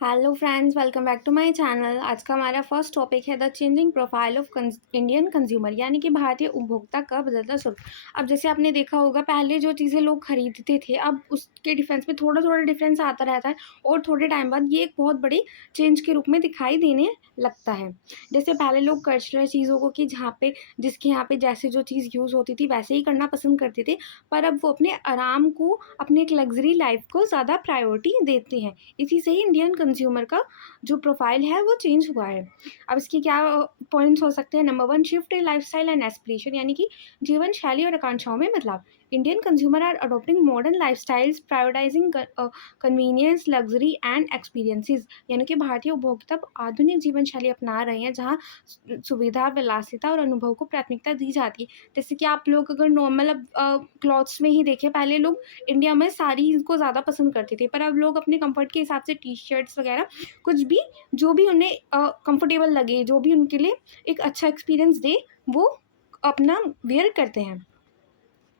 Hello friends, welcome back to my channel. आज का हमारा फर्स्ट टॉपिक है the changing profile of Indian consumer, यानी कि भारतीय उपभोक्ता का बदलता स्वरूप। अब जैसे आपने देखा होगा, पहले जो चीज़ें लोग खरीदते थे, अब उसके डिफरेंस में थोड़ा थोड़ा डिफरेंस आता रहता है और थोड़े टाइम बाद ये एक बहुत बड़ी चेंज के रूप में दिखाई देने लगता है। जैसे पहले लोग कर रहे चीज़ों को कि जहाँ पे जिसके यहाँ पे जैसे जो चीज़ यूज़ होती थी वैसे ही करना पसंद करते थे, पर अब वो अपने आराम को, अपने एक लग्जरी लाइफ को ज़्यादा प्रायोरिटी देते हैं। इसी से ही इंडियन कंज्यूमर का जो प्रोफाइल है वो चेंज हुआ है। अब इसके क्या पॉइंट्स हो सकते हैं? Number one, shift in lifestyle and aspiration, यानी कि जीवन शैली और आकांक्षाओं में बदलाव। Indian consumer are adopting modern lifestyles, prioritising convenience, luxury and experiences, यानी कि भारतीय उपभोक्ता अब आधुनिक जीवन शैली अपना रहे हैं जहाँ सुविधा, विलासिता और अनुभव को प्राथमिकता दी जाती है। जैसे कि आप लोग अगर नॉर्मल अब क्लॉथ्स में ही देखें, पहले लोग इंडिया में साड़ी को ज़्यादा पसंद करते थे, पर अब लोग अपने कंफर्ट के हिसाब से टी शर्ट्स वगैरह कुछ भी जो भी उन्हें कंफर्टेबल लगे, जो भी उनके लिए एक अच्छा एक्सपीरियंस दे, वो अपना वेयर करते हैं।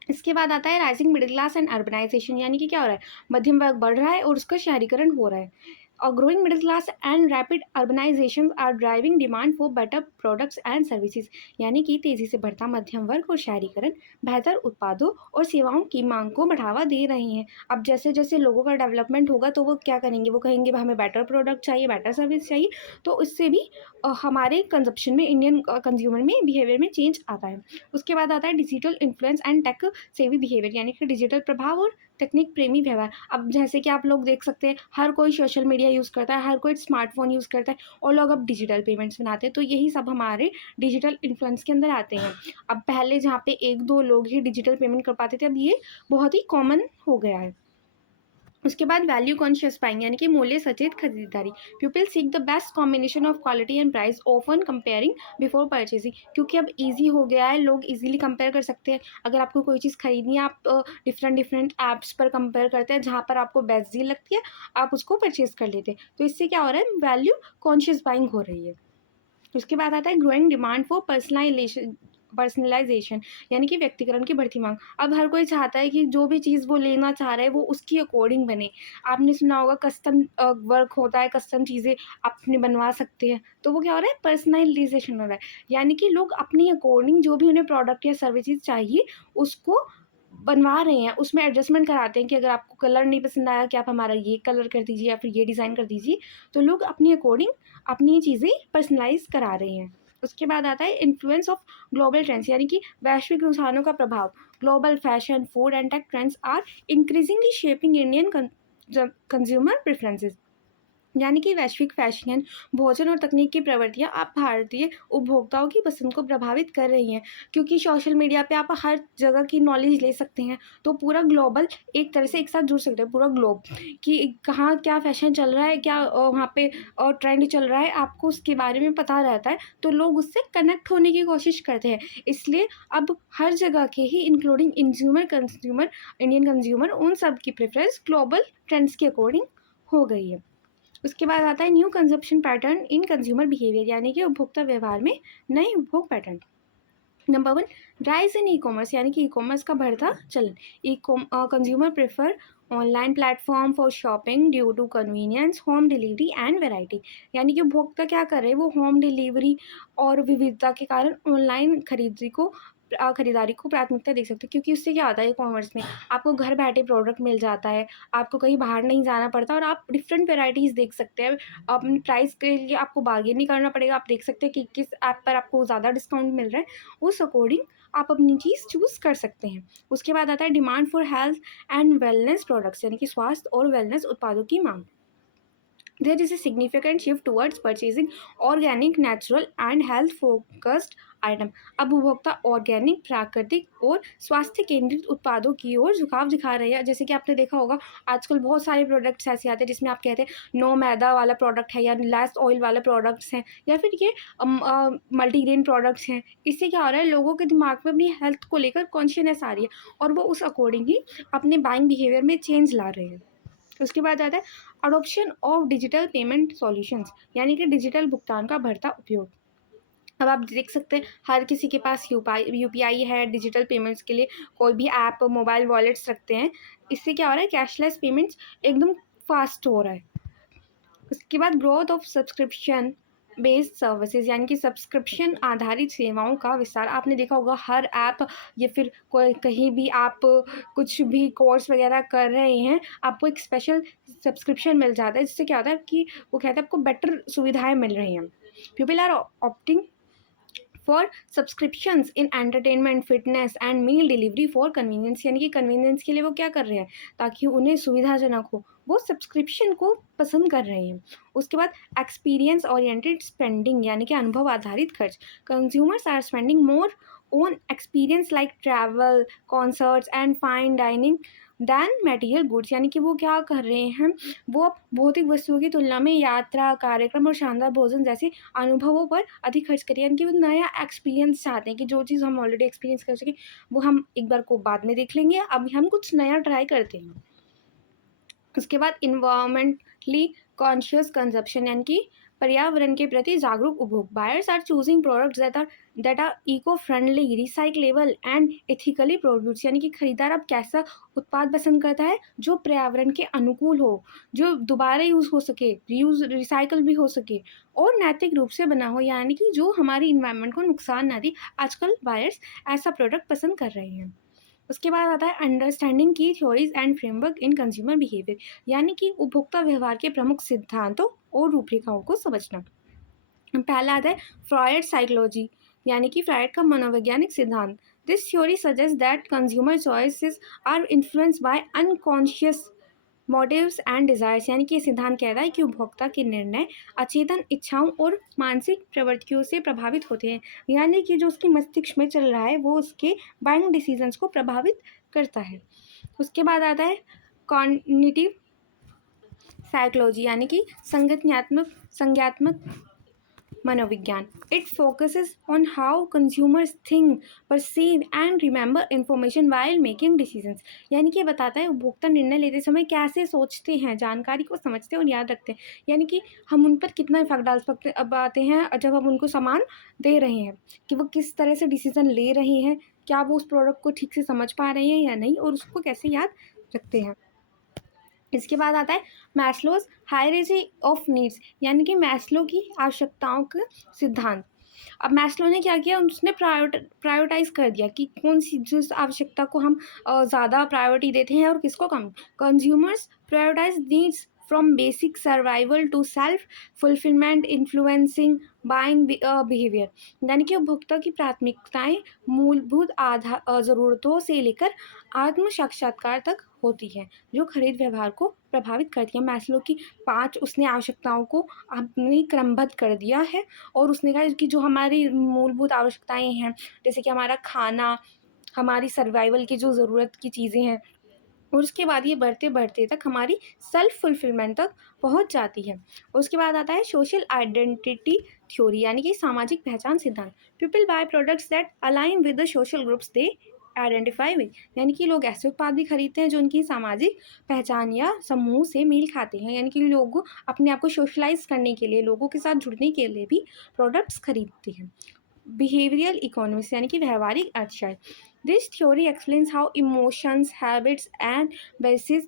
इसके बाद आता है rising middle class and urbanisation, यानी कि क्या हो रहा है? मध्यम वर्ग बढ़ रहा है और उसका शहरीकरण हो रहा है। Growing middle class and rapid urbanisation are driving demand for better products and services, यानी कि तेजी से बढ़ता मध्यम वर्ग और शहरीकरण बेहतर उत्पादों और सेवाओं की मांग को बढ़ावा दे रहे हैं। अब जैसे जैसे लोगों का डेवलपमेंट होगा तो वो क्या करेंगे? वो कहेंगे हमें बेटर प्रोडक्ट चाहिए, बेटर सर्विस चाहिए। तो इससे भी हमारे कंजप्शन में, इंडियन कंज्यूमर में बिहेवियर में चेंज आता है। उसके बाद आता है digital influence and tech savvy behaviour, यानी कि डिजिटल प्रभाव और तकनीक प्रेमी व्यवहार। अब जैसे कि आप लोग देख सकते हैं, हर कोई सोशल मीडिया यूज़ करता है, हर कोई स्मार्टफोन यूज़ करता है और लोग अब डिजिटल पेमेंट्स बनाते हैं। तो यही सब हमारे डिजिटल इन्फ्लुएंस के अंदर आते हैं। अब पहले जहाँ पे एक दो लोग ही डिजिटल पेमेंट कर पाते थे, अब ये बहुत ही कॉमन हो गया है। उसके बाद वैल्यू कॉन्शियस बाइंग, यानी कि मूल्य सचेत खरीदारी। People seek the best combination of quality and price, often comparing before purchasing, क्योंकि अब इजी हो गया है, लोग इजीली कंपेयर कर सकते हैं। अगर आपको कोई चीज़ खरीदनी है, आप डिफरेंट डिफरेंट ऐप्स पर कंपेयर करते हैं, जहाँ पर आपको बेस्ट डील लगती है आप उसको परचेज कर लेते हैं। तो इससे क्या हो रहा है? वैल्यू कॉन्शियस बाइंग हो रही है। उसके बाद आता है ग्रोइंग डिमांड फॉर पर्सनलाइजेशन, यानी कि व्यक्तिकरण की बढ़ती मांग। अब हर कोई चाहता है कि जो भी चीज़ वो लेना चाह रहा है वो उसकी अकॉर्डिंग बने। आपने सुना होगा कस्टम वर्क होता है, कस्टम चीज़ें अपने बनवा सकते हैं। तो वो क्या हो रहा है? पर्सनलाइजेशन हो रहा है, यानी कि लोग अपनी अकॉर्डिंग जो भी उन्हें प्रोडक्ट या सर्विसेज चाहिए उसको बनवा रहे हैं, उसमें एडजस्टमेंट कराते हैं कि अगर आपको कलर नहीं पसंद आया कि आप हमारा ये कलर कर दीजिए या फिर ये डिज़ाइन कर दीजिए। तो लोग अपनी अकॉर्डिंग अपनी चीज़ें पर्सनलाइज़ करा रहे हैं। उसके बाद आता है इन्फ्लुएंस ऑफ ग्लोबल ट्रेंड्स, यानी कि वैश्विक रुझानों का प्रभाव। Global fashion, food and tech trends are increasingly shaping Indian consumer preferences, यानी कि वैश्विक फैशन, भोजन और तकनीक की प्रवृत्तियां आप भारतीय उपभोक्ताओं की पसंद को प्रभावित कर रही हैं। क्योंकि सोशल मीडिया पे आप हर जगह की नॉलेज ले सकते हैं, तो पूरा ग्लोबल एक तरह से एक साथ जुड़ सकते हैं, पूरा ग्लोब कि कहाँ क्या फैशन चल रहा है, क्या वहाँ पे ट्रेंड चल रहा है, आपको उसके बारे में पता रहता है। तो लोग उससे कनेक्ट होने की कोशिश करते हैं। इसलिए अब हर जगह के ही इंक्लूडिंग कंज्यूमर, इंडियन कंज्यूमर, उन सब की प्रेफरेंस ग्लोबल ट्रेंड्स के अकॉर्डिंग हो गई है। उसके बाद आता है new consumption pattern in consumer behaviour, यानी कि उपभोक्ता व्यवहार में नए उपभोग pattern. Number one, rise in e commerce, यानी कि ई कॉमर्स का बढ़ता चलन। Consumer prefer online platform for shopping due to convenience, home delivery and variety, यानी कि उपभोक्ता क्या कर रहे हैं? वो होम डिलीवरी और विविधता के कारण ऑनलाइन खरीदारी को प्राथमिकता दे सकते हैं। क्योंकि उससे क्या होता है? ई कॉमर्स में आपको घर बैठे प्रोडक्ट मिल जाता है, आपको कहीं बाहर नहीं जाना पड़ता और आप डिफरेंट वेराइटीज़ देख सकते हैं। अपनी प्राइस के लिए आपको बार्गेन नहीं करना पड़ेगा, आप देख सकते हैं कि किस ऐप पर आपको ज़्यादा डिस्काउंट मिल रहा है, उस अकॉर्डिंग आप अपनी चीज़ चूज़ कर सकते हैं। उसके बाद आता है demand for health and wellness products, यानी कि स्वास्थ्य और वेलनेस उत्पादों की मांग। There is a significant shift towards purchasing organic, natural and health focused item. अब उपभोक्ता ऑर्गेनिक, प्राकृतिक और स्वास्थ्य केंद्रित उत्पादों की ओर झुकाव दिखा रहे हैं। जैसे कि आपने देखा होगा, आजकल बहुत सारे प्रोडक्ट्स ऐसे आते हैं जिसमें आप कहते हैं नो मैदा वाला प्रोडक्ट है, या लेस ऑयल वाला प्रोडक्ट्स हैं, या फिर ये मल्टीग्रेन प्रोडक्ट्स हैं। इससे क्या हो रहा है? लोगों के दिमाग में अपनी हेल्थ को लेकर कॉन्शियसनेस आ रही है और वो उस अकॉर्डिंग ही अपने बाइंग बिहेवियर में चेंज ला रहे हैं। उसके बाद आता है adoption of digital payment solutions, यानी कि डिजिटल भुगतान का बढ़ता उपयोग। अब आप देख सकते हैं हर किसी के पास यूपीआई है डिजिटल पेमेंट्स के लिए, कोई भी ऐप, मोबाइल वॉलेट्स रखते हैं। इससे क्या हो रहा है? कैशलेस पेमेंट्स एकदम फास्ट हो रहा है। उसके बाद growth of subscription based services, यानी कि सब्सक्रिप्शन आधारित सेवाओं का विस्तार। आपने देखा होगा हर ऐप या फिर कोई कहीं भी आप कुछ भी कोर्स वगैरह कर रहे हैं, आपको एक स्पेशल सब्सक्रिप्शन मिल जाता है, जिससे क्या होता है कि वो कहते हैं आपको बेटर सुविधाएं मिल रही हैं। People are opting for subscriptions in entertainment, fitness and meal delivery for convenience, यानी कि कन्वीनियंस के लिए वो क्या कर रहे हैं, ताकि उन्हें सुविधाजनक हो, वो सब्सक्रिप्शन को पसंद कर रहे हैं। उसके बाद एक्सपीरियंस ओरिएंटेड स्पेंडिंग, यानी कि अनुभव आधारित खर्च। Consumers are spending more on experience like travel, concerts and fine dining than material goods, यानी कि वो क्या कर रहे हैं, वो अब भौतिक वस्तुओं की तुलना में यात्रा, कार्यक्रम और शानदार भोजन जैसे अनुभवों पर अधिक खर्च करें, यानी कि वो नया एक्सपीरियंस चाहते हैं कि जो चीज़ हम ऑलरेडी एक्सपीरियंस कर चुके वो हम एक बार को बाद में देख लेंगे, अभी हम कुछ नया ट्राई करते हैं। उसके बाद इन्वायरमेंटली कॉन्शियस कंजप्शन, यानी कि पर्यावरण के प्रति जागरूक उपभोग। Buyers are choosing products that are eco friendly, recyclable and ethically produce, यानी कि खरीदार अब कैसा उत्पाद पसंद करता है जो पर्यावरण के अनुकूल हो, जो दोबारा यूज़ हो सके, रीयूज रिसाइकल भी हो सके और नैतिक रूप से बना हो, यानी कि जो हमारी इन्वायरमेंट को नुकसान ना दे। आजकल बायर्स ऐसा प्रोडक्ट पसंद कर रहे हैं। उसके बाद आता है अंडरस्टैंडिंग की theories and framework in consumer behaviour, यानी कि उपभोक्ता व्यवहार के प्रमुख सिद्धांतों और रूपरेखाओं को समझना। पहला आता है फ्रॉयड साइकोलॉजी, यानी कि फ्रॉयड का मनोवैज्ञानिक सिद्धांत। This theory suggest that consumer choices are influenced by unconscious motives and desires, यानी कि ये सिद्धांत कहता है कि उपभोक्ता के निर्णय अचेतन इच्छाओं और मानसिक प्रवृत्तियों से प्रभावित होते हैं, यानी कि जो उसके मस्तिष्क में चल रहा है वो उसके बाइंग डिसीजंस को प्रभावित करता है। उसके बाद आता है कॉग्निटिव साइकोलॉजी, यानी कि संज्ञात्मक मनोविज्ञान। It focuses on how consumers think, perceive and remember information while making decisions, यानी कि बताता है उपभोक्ता निर्णय लेते समय कैसे सोचते हैं, जानकारी को समझते हैं और याद रखते हैं, यानी कि हम उन पर कितना इफेक्ट डाल सकते अब आते हैं जब हम उनको सामान दे रहे हैं, कि वो किस तरह से डिसीजन ले रहे हैं, क्या वो उस प्रोडक्ट को ठीक से समझ पा रहे हैं या नहीं, और उसको कैसे याद रखते हैं। इसके बाद आता है मैस्लोज हायरार्की ऑफ नीड्स, यानी कि मैस्लो की आवश्यकताओं का सिद्धांत। अब मैस्लो ने क्या किया, उसने प्रायोरिटाइज कर दिया कि कौन सी जिस आवश्यकता को हम ज़्यादा प्रायोरिटी देते हैं और किसको कम। Consumers prioritise needs from basic survival to self fulfilment influencing buying behaviour, यानी कि उपभोक्ता की प्राथमिकताएं मूलभूत ज़रूरतों से लेकर आत्म साक्षात्कार तक होती है, जो खरीद व्यवहार को प्रभावित करती है। मैस्लो की 5 उसने आवश्यकताओं को आपने क्रमबद्ध कर दिया है, और उसने कहा कि जो हमारी मूलभूत आवश्यकताएं हैं, जैसे कि हमारा खाना, हमारी सर्वाइवल की जो ज़रूरत की चीज़ें हैं, और उसके बाद ये बढ़ते बढ़ते तक हमारी सेल्फ फुलफिलमेंट तक पहुंच जाती है। उसके बाद आता है सोशल आइडेंटिटी थ्योरी, यानी कि सामाजिक पहचान सिद्धांत। People buy products that align with the social groups they identify with, यानी कि लोग ऐसे उत्पाद भी खरीदते हैं जो उनकी सामाजिक पहचान या समूह से मेल खाते हैं, यानी कि लोग अपने आप को सोशलाइज करने के लिए, लोगों के साथ जुड़ने के लिए भी प्रोडक्ट्स खरीदते हैं। बिहेवियरल इकोनॉमिक्स, यानी कि व्यवहारिक अर्थशास्त्र। This theory explains how emotions, habits and bases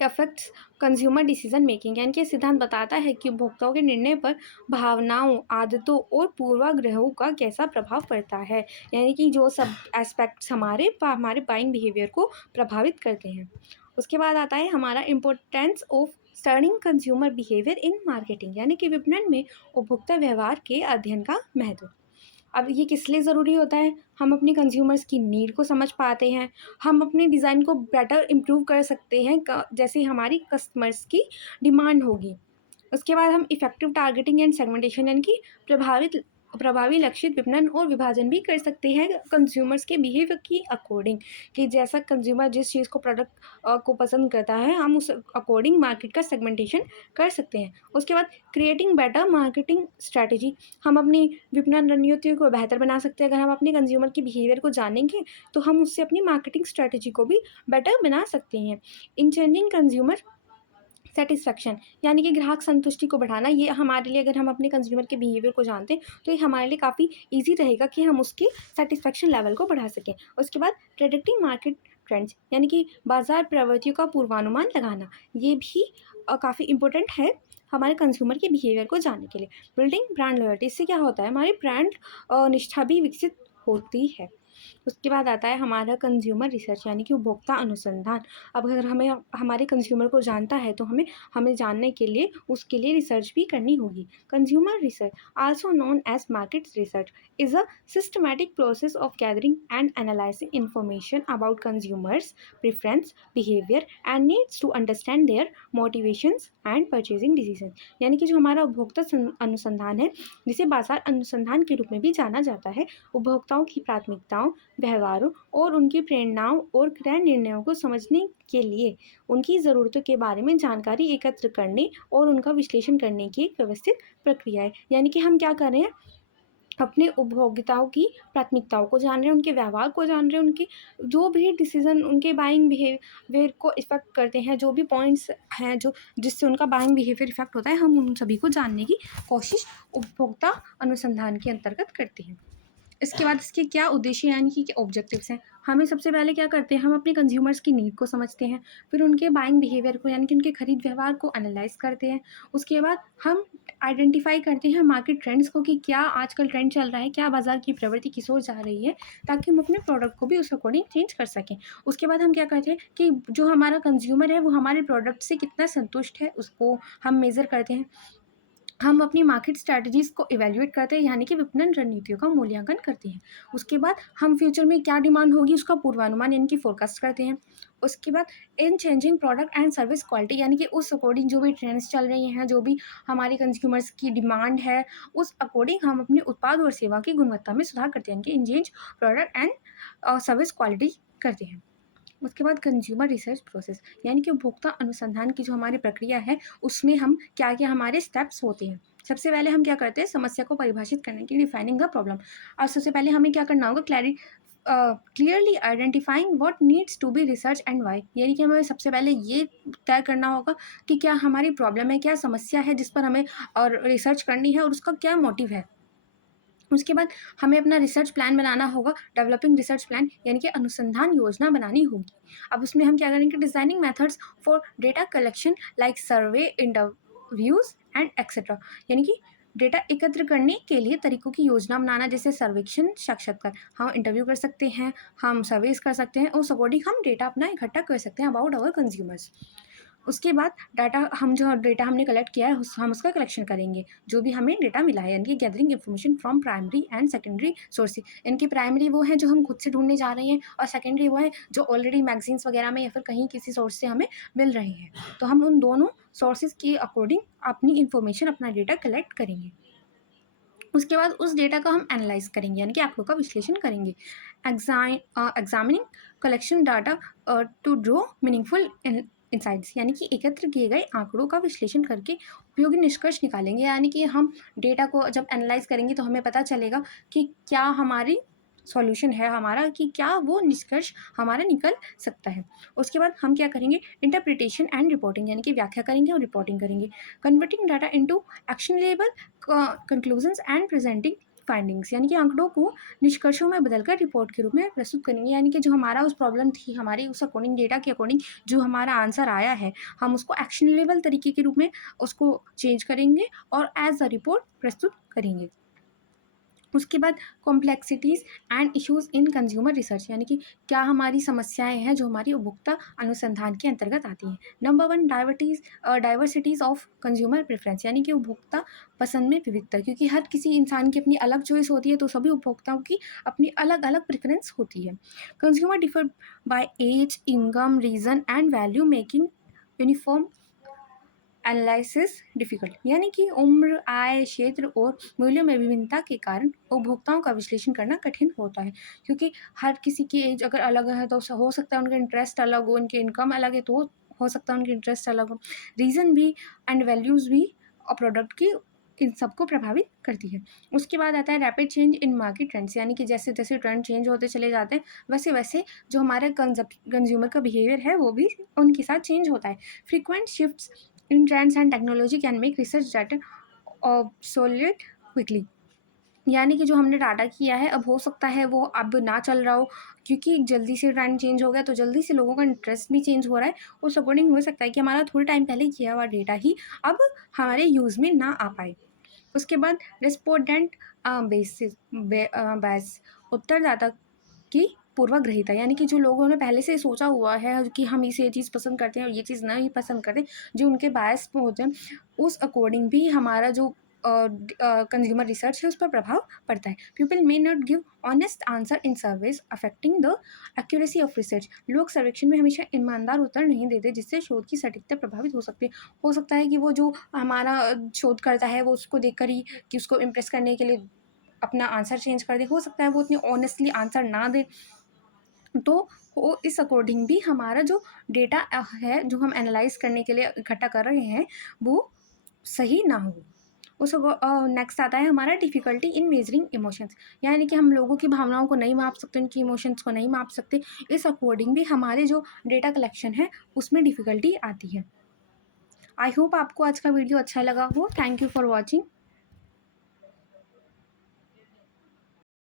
affects consumer decision making, यानी कि सिद्धांत बताता है कि उपभोक्ताओं के निर्णय पर भावनाओं, आदतों और पूर्वाग्रहों का कैसा प्रभाव पड़ता है, यानी कि जो सब एस्पेक्ट्स हमारे बाइंग बिहेवियर को प्रभावित करते हैं। उसके बाद आता है हमारा importance of studying consumer behaviour in marketing, यानी कि विपणन में उपभोक्ता व्यवहार के अध्ययन का महत्व। अब ये किस लिए ज़रूरी होता है, हम अपने कंज्यूमर्स की नीड को समझ पाते हैं, हम अपने डिज़ाइन को बेटर इम्प्रूव कर सकते हैं जैसे हमारी कस्टमर्स की डिमांड होगी। उसके बाद हम इफ़ेक्टिव टारगेटिंग एंड सेगमेंटेशन, यानी कि प्रभावी लक्षित विपणन और विभाजन भी कर सकते हैं कंज्यूमर्स के बिहेवियर की अकॉर्डिंग, कि जैसा कंज्यूमर जिस चीज़ को प्रोडक्ट को पसंद करता है, हम उस अकॉर्डिंग मार्केट का सेगमेंटेशन कर सकते हैं। उसके बाद क्रिएटिंग बेटर मार्केटिंग स्ट्रैटेजी, हम अपनी विपणन रणनीतियों को बेहतर बना सकते हैं। अगर हम अपने कंज्यूमर के बिहेवियर को जानेंगे तो हम उससे अपनी मार्केटिंग स्ट्रैटेजी को भी बेटर बना सकते हैं। इन चेंजिंग कंज्यूमर सेटिस्फैक्शन, यानी कि ग्राहक संतुष्टि को बढ़ाना, ये हमारे लिए, अगर हम अपने कंज्यूमर के बिहेवियर को जानते हैं तो ये हमारे लिए काफ़ी ईजी रहेगा कि हम उसके सेटिस्फैक्शन लेवल को बढ़ा सकें। उसके बाद प्रेडिक्टिंग मार्केट ट्रेंड्स, यानी कि बाज़ार प्रवृत्तियों का पूर्वानुमान लगाना, ये भी काफ़ी इम्पोर्टेंट है हमारे कंज़्यूमर के बिहेवियर को जानने के लिए। बिल्डिंग ब्रांड लॉयल्टी, इससे क्या होता है, हमारी ब्रांड निष्ठा भी विकसित होती है। उसके बाद आता है हमारा कंज्यूमर रिसर्च, यानी कि उपभोक्ता अनुसंधान। अब अगर हमें हमारे कंज्यूमर को जानता है तो हमें हमें जानने के लिए उसके लिए रिसर्च भी करनी होगी। Consumer research, also known as market research, is a systematic process of gathering and analysing information about consumers preference, behaviour and needs to understand their motivations and purchasing decision. यानी कि जो हमारा उपभोक्ता अनुसंधान है, जिसे बाजार अनुसंधान के रूप में भी जाना जाता है, उपभोक्ताओं की प्राथमिकताओं, व्यवहारों और उनकी प्रेरणाओं और क्रय निर्णयों को समझने के लिए उनकी ज़रूरतों के बारे में जानकारी एकत्र करने और उनका विश्लेषण करने की एक व्यवस्थित प्रक्रिया है। यानी कि हम क्या कर रहे हैं, अपने उपभोक्ताओं की प्राथमिकताओं को जान रहे हैं, उनके व्यवहार को जान रहे हैं, उनके जो भी डिसीज़न उनके बाइंग बिहेवियर को इफ़ेक्ट करते हैं, जो भी पॉइंट्स हैं जो जिससे उनका बाइंग बिहेवियर इफ़ेक्ट होता है, हम उन सभी को जानने की कोशिश उपभोक्ता अनुसंधान के अंतर्गत करते हैं। इसके बाद इसके क्या उद्देश्य यानी कि क्या ऑब्जेक्टिव्स हैं। हमें सबसे पहले क्या करते हैं, हम अपने कंज्यूमर्स की नीड को समझते हैं, फिर उनके बाइंग बिहेवियर को यानी कि उनके खरीद व्यवहार को एनालाइज करते हैं। उसके बाद हम आइडेंटिफाई करते हैं मार्केट ट्रेंड्स को कि क्या आजकल ट्रेंड चल रहा है, क्या बाजार की प्रवृत्ति किस ओर जा रही है, ताकि हम अपने प्रोडक्ट को भी उस अकॉर्डिंग चेंज कर सकें। उसके बाद हम क्या करते हैं कि जो हमारा कंज्यूमर है वो हमारे प्रोडक्ट से कितना संतुष्ट है, उसको हम मेज़र करते हैं। हम अपनी मार्केट स्ट्रैटेजीज़ को इवैल्यूएट करते हैं, यानी कि विपणन रणनीतियों का मूल्यांकन करते हैं। उसके बाद हम फ्यूचर में क्या डिमांड होगी उसका पूर्वानुमान यानी कि फोरकास्ट करते हैं। उसके बाद इन changing product and service quality, यानी कि उस अकॉर्डिंग जो भी ट्रेंड्स चल रही हैं, जो भी हमारी कंज्यूमर्स की डिमांड है, उस अकॉर्डिंग हम अपने उत्पाद और सेवा की गुणवत्ता में सुधार करते हैं, यानी कि इन change product and service quality करते हैं। उसके बाद कंज्यूमर रिसर्च प्रोसेस, यानी कि उपभोक्ता अनुसंधान की जो हमारी प्रक्रिया है, उसमें हम क्या क्या हमारे स्टेप्स होते हैं। सबसे पहले हम क्या करते हैं, समस्या को परिभाषित करने के लिए डिफाइनिंग द प्रॉब्लम। और सबसे पहले हमें क्या करना होगा, clearly identifying what needs to be research and why, यानी कि हमें सबसे पहले ये तय करना होगा कि क्या हमारी प्रॉब्लम है, क्या समस्या है जिस पर हमें और रिसर्च करनी है और उसका क्या मोटिव है। उसके बाद हमें अपना रिसर्च प्लान बनाना होगा, डेवलपिंग रिसर्च प्लान, यानी कि अनुसंधान योजना बनानी होगी। अब उसमें हम क्या करेंगे, designing methods for data collection like survey, interviews and etcetera, यानी कि डेटा एकत्र करने के लिए तरीकों की योजना बनाना, जैसे सर्वेक्षण, साक्षात्कार। हम इंटरव्यू कर सकते हैं, हम सर्वेस कर सकते हैं, उस अकॉर्डिंग हम डेटा अपना इकट्ठा कर सकते हैं अबाउट आवर कंज्यूमर्स। उसके बाद जो डेटा हमने कलेक्ट किया है हम उसका कलेक्शन करेंगे, जो भी हमें डेटा मिला है, यानी कि gathering information from primary and secondary sources. इनकी प्राइमरी वो हैं जो हम खुद से ढूंढने जा रहे हैं, और सेकेंडरी वो है जो ऑलरेडी मैगजीन्स वगैरह में या फिर कहीं किसी सोर्स से हमें मिल रहे हैं। तो हम उन दोनों सोर्सेज के अकॉर्डिंग अपनी इन्फॉर्मेशन, अपना डेटा कलेक्ट करेंगे। उसके बाद उस डेटा का हम एनालाइज करेंगे, यानी कि आंकड़ों का विश्लेषण करेंगे। Examining collection data to draw meaningful insights, यानी कि एकत्र किए गए आंकड़ों का विश्लेषण करके उपयोगी निष्कर्ष निकालेंगे। यानी कि हम डेटा को जब एनालाइज करेंगे तो हमें पता चलेगा कि क्या हमारी सॉल्यूशन है हमारा, कि क्या वो निष्कर्ष हमारा निकल सकता है। उसके बाद हम क्या करेंगे, इंटरप्रिटेशन एंड रिपोर्टिंग, यानी कि व्याख्या करेंगे और रिपोर्टिंग करेंगे। Converting data into actionable conclusions and presenting findings, यानी कि आंकड़ों को निष्कर्षों में बदलकर रिपोर्ट के रूप में प्रस्तुत करेंगे। यानी कि जो हमारा उस प्रॉब्लम थी, हमारी उस अकॉर्डिंग डेटा के अकॉर्डिंग जो हमारा आंसर आया है, हम उसको एक्शनेबल तरीके के रूप में उसको चेंज करेंगे और एज अ रिपोर्ट प्रस्तुत करेंगे। उसके बाद complexities and issues in consumer research, यानी कि क्या हमारी समस्याएं हैं जो हमारी उपभोक्ता अनुसंधान के अंतर्गत आती हैं। Number one, diversities of consumer preference, यानी कि उपभोक्ता पसंद में विविधता, क्योंकि हर किसी इंसान की अपनी अलग चॉइस होती है, तो सभी उपभोक्ताओं की अपनी अलग अलग प्रेफरेंस होती है। Consumer differ by age, income, region and value, making uniform analysis difficult, यानी कि उम्र, आय, क्षेत्र और मूल्यों में विभिन्नता के कारण उपभोक्ताओं का विश्लेषण करना कठिन होता है, क्योंकि हर किसी की एज अगर अलग है तो हो सकता है उनके इंटरेस्ट अलग हो, उनके इनकम अलग है तो हो सकता है उनके इंटरेस्ट अलग हो, रीज़न भी एंड वैल्यूज़ भी और प्रोडक्ट की इन सबको प्रभावित करती है। उसके बाद आता है rapid change in market trends, यानी कि जैसे जैसे ट्रेंड चेंज होते चले जाते हैं, वैसे वैसे जो हमारे कंज्यूमर का बिहेवियर है वो भी उनके साथ चेंज होता है। Frequent shifts in trends and technology can make research data obsolete quickly, यानी कि जो हमने डाटा किया है अब हो सकता है वो अब ना चल रहा हो, क्योंकि जल्दी से ट्रेंड चेंज हो गया तो जल्दी से लोगों का इंटरेस्ट भी चेंज हो रहा है। उस अकॉर्डिंग हो सकता है कि हमारा थोड़े टाइम पहले किया हुआ डेटा ही अब हमारे यूज़ में ना आ पाए। उसके बाद रिस्पोंडेंट बेसिस बैस उत्तरदाता की पूर्वग्रहिता, यानी कि जो लोगों ने पहले से सोचा हुआ है कि हम इसे ये चीज़ पसंद करते हैं और ये चीज़ नहीं पसंद करते, जो उनके बायस में होते हैं, उस अकॉर्डिंग भी हमारा जो कंज्यूमर रिसर्च है उस पर प्रभाव पड़ता है। People may not give honest answer in surveys affecting the accuracy of research. लोग सर्वेक्षण में हमेशा ईमानदार उत्तर नहीं देते, जिससे शोध की सटीकता प्रभावित हो सकती है। हो सकता है कि वो जो हमारा शोध करता है वो उसको देखकर ही कि उसको इम्प्रेस करने के लिए अपना आंसर चेंज कर दे, हो सकता है वो उतनी ऑनेस्टली आंसर ना दे। तो वो इस अकॉर्डिंग भी हमारा जो डेटा है जो हम एनालाइज करने के लिए इकट्ठा कर रहे हैं वो सही ना हो। उस नेक्स्ट आता है हमारा डिफ़िकल्टी इन मेजरिंग इमोशंस, यानी कि हम लोगों की भावनाओं को नहीं माप सकते, उनकी इमोशंस को नहीं माप सकते। इस अकॉर्डिंग भी हमारे जो डेटा कलेक्शन है उसमें डिफ़िकल्टी आती है। आई होप आपको आज का वीडियो अच्छा लगा हो। Thank you for watching.